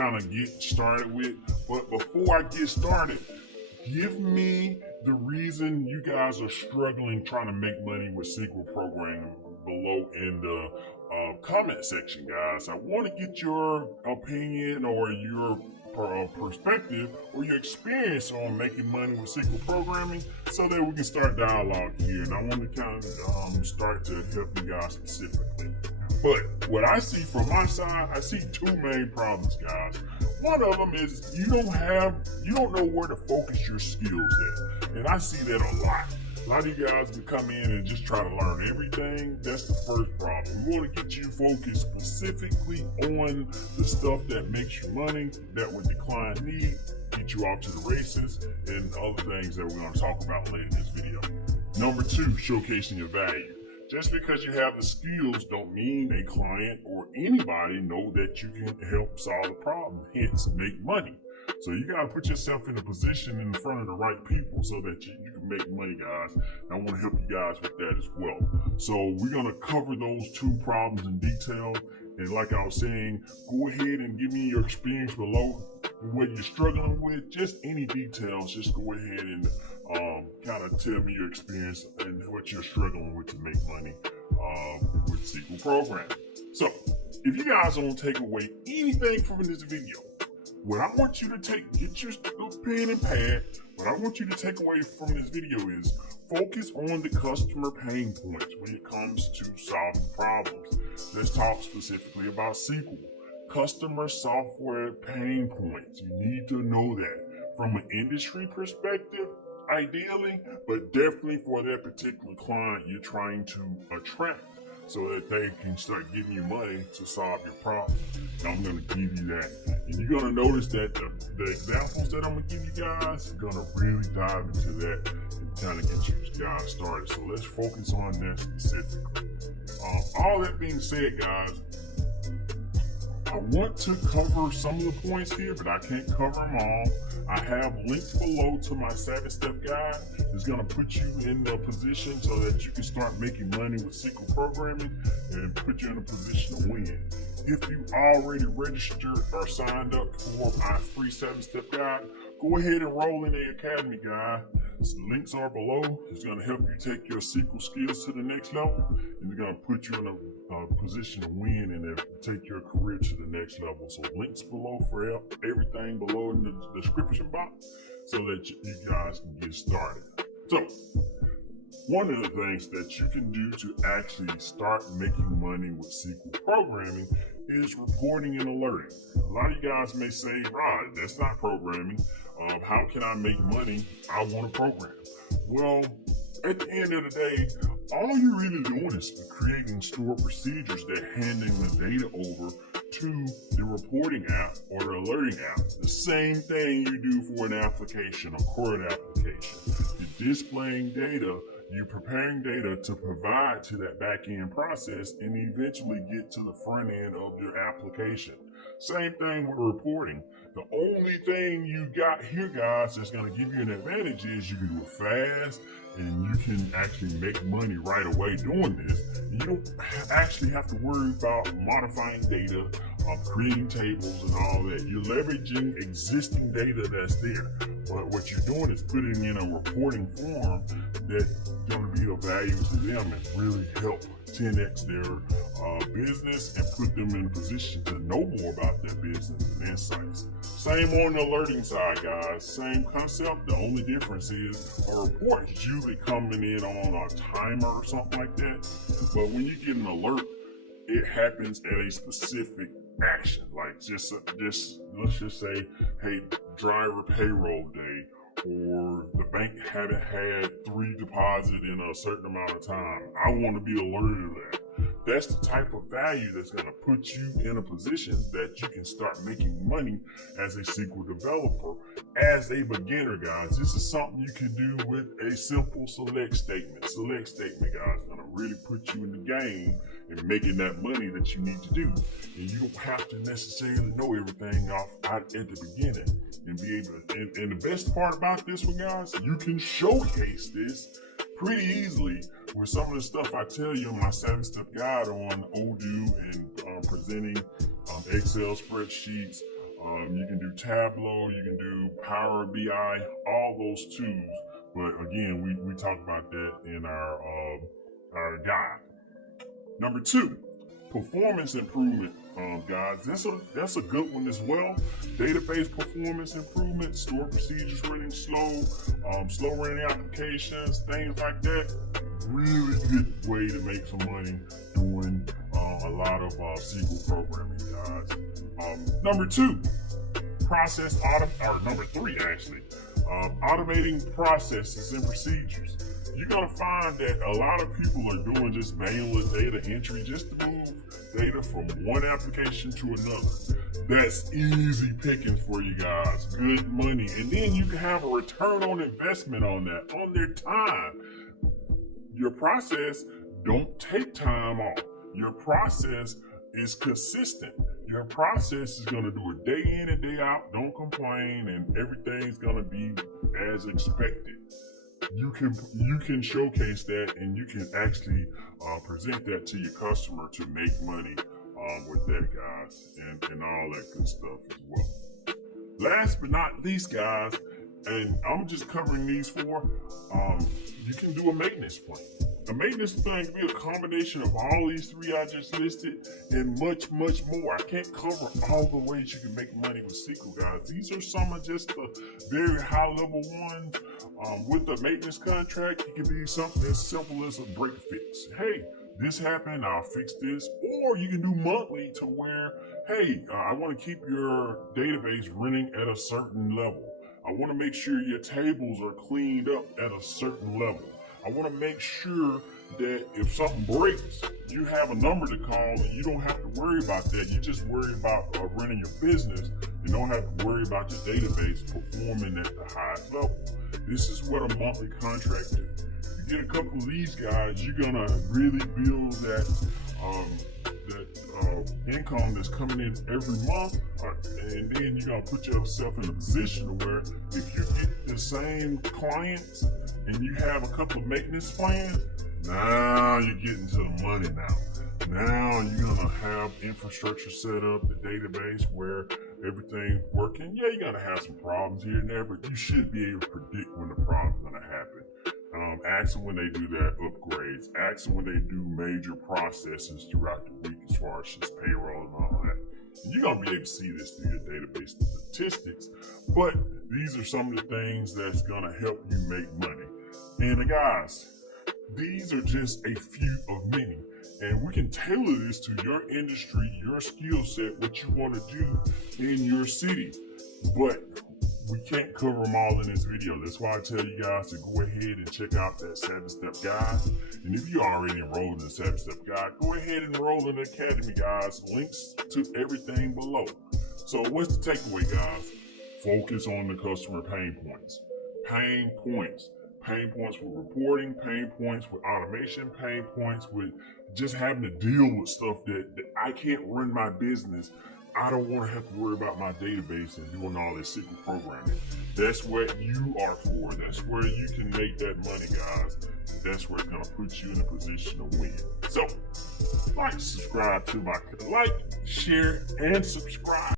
kind of get started with. But before I get started, give me the reason you guys are struggling trying to make money with SQL programming below in the comment section, guys. I want to get your opinion or your perspective or your experience on making money with SQL programming so that we can start dialogue here. And I want to kind of start to help you guys specifically. But what I see from my side, I see two main problems, guys. One of them is you don't know where to focus your skills at. And I see that a lot. A lot of you guys can come in and just try to learn everything. That's the first problem. We want to get you focused specifically on the stuff that makes you money, that what the client needs, get you off to the races, and other things that we're going to talk about later in this video. Number two, showcasing your value. Just because you have the skills don't mean a client or anybody know that you can help solve the problem, hence make money. So you gotta put yourself in a position in front of the right people so that you can make money, guys. And I want to help you guys with that as well. So we're gonna cover those two problems in detail. And like I was saying, go ahead and give me your experience below, what you're struggling with, just any details. Just go ahead and kind of tell me your experience and what you're struggling with to make money with SQL programming. So if you guys don't take away anything from this video, what I want you to get your pen and pad, what I want you to take away from this video is focus on the customer pain points when it comes to solving problems. Let's talk specifically about SQL. Customer software pain points. You need to know that from an industry perspective, ideally, but definitely for that particular client you're trying to attract, so that they can start giving you money to solve your problem. And I'm going to give you that. And you're going to notice that the examples that I'm going to give you guys are going to really dive into that and kind of get you guys started. So let's focus on that specifically. All that being said, guys, I want to cover some of the points here, but I can't cover them all. I have links below to my 7-step guide. It's going to put you in a position so that you can start making money with SQL programming and put you in a position to win. If you already registered or signed up for my free 7-step guide, go ahead and roll in the academy, guys. Links are below. It's going to help you take your SQL skills to the next level, and it's going to put you in a position to win and take your career to the next level. So links below for everything below in the description box so that you guys can get started. So one of the things that you can do to actually start making money with SQL programming is reporting and alerting. A lot of you guys may say, Rod, that's not programming. How can I make money? I want to program. Well, at the end of the day, all you're really doing is creating stored procedures that handing the data over to the reporting app or the alerting app. The same thing you do for an application, a core application. You're displaying data, you're preparing data to provide to that back-end process and eventually get to the front end of your application. Same thing with reporting. The only thing you got here, guys, that's going to give you an advantage is you can do it fast and you can actually make money right away doing this. You don't actually have to worry about modifying data, creating tables and all that. You're leveraging existing data that's there. But what you're doing is putting in a reporting form that's going to be of value to them and really help 10x their business and put them in a position to know more about their business and insights. Same on the alerting side, guys. Same concept. The only difference is a report is usually coming in on a timer or something like that. But when you get an alert, it happens at a specific action. Like just let's just say, hey, driver payroll day, or the bank haven't had 3 deposits in a certain amount of time. I want to be alerted of that. That's the type of value that's going to put you in a position that you can start making money as a SQL developer as a beginner, guys. This is something you can do with a simple select statement. Select statement, guys, is going to really put you in the game and making that money that you need to do. And you don't have to necessarily know everything out at the beginning and be able to. And the best part about this one, guys, you can showcase this pretty easily with some of the stuff I tell you in my 7-step guide on Odoo and presenting Excel spreadsheets, You can do Tableau, you can do Power BI, all those tools. But again, we talk about that in our guide. Number 2, performance improvement, guys. That's a good one as well. Database performance improvement, store procedures running slow, slow running applications, things like that. Really good way to make some money doing a lot of SQL programming, guys. Number 2, number 3 actually, automating processes and procedures. You're gonna find that a lot of people are doing just manual data entry just to move data from one application to another. That's easy pickings for you guys, good money. And then you can have a return on investment on that, on their time. Your process don't take time off. Your process is consistent. Your process is going to do it day in and day out. Don't complain, and everything's going to be as expected. You can showcase that, and you can actually present that to your customer to make money with that, guys, and all that good stuff as well. Last but not least, guys, and I'm just covering these 4, you can do a maintenance plan. A maintenance plan can be a combination of all these 3 I just listed and much, much more. I can't cover all the ways you can make money with SQL, guys. These are some of just the very high level ones. With a maintenance contract, it can be something as simple as a break fix. Hey, this happened, I'll fix this. Or you can do monthly to where, hey, I want to keep your database running at a certain level. I want to make sure your tables are cleaned up at a certain level. I want to make sure that if something breaks, you have a number to call and you don't have to worry about that. You just worry about running your business. You don't have to worry about your database performing at the highest level. This is what a monthly contract is. You get a couple of these guys, you're going to really build that income that's coming in every month, and then you're going to put yourself in a position where if you get the same clients and you have a couple of maintenance plans, now you're getting to the money now. Now you're going to have infrastructure set up, the database where everything's working. Yeah, you're going to have some problems here and there, but you should be able to predict when the problem's going to happen. Ask them when they do their upgrades. Ask them when they do major processes throughout the week as far as just payroll and all that. And you're going to be able to see this through your database statistics, but these are some of the things that's going to help you make money. And guys, these are just a few of many. And we can tailor this to your industry, your skill set, what you want to do in your city. But we can't cover them all in this video. That's why I tell you guys to go ahead and check out that 7-Step Guide. And if you already enrolled in the 7-Step Guide, go ahead and enroll in the Academy, guys. Links to everything below. So what's the takeaway, guys? Focus on the customer pain points. Pain points. Pain points with reporting, pain points with automation, pain points with just having to deal with stuff that I can't run my business. I don't want to have to worry about my database and doing all this SQL programming. That's what you are for. That's where you can make that money, guys. That's where it's going to put you in a position to win. So, like, subscribe to my, share, and subscribe.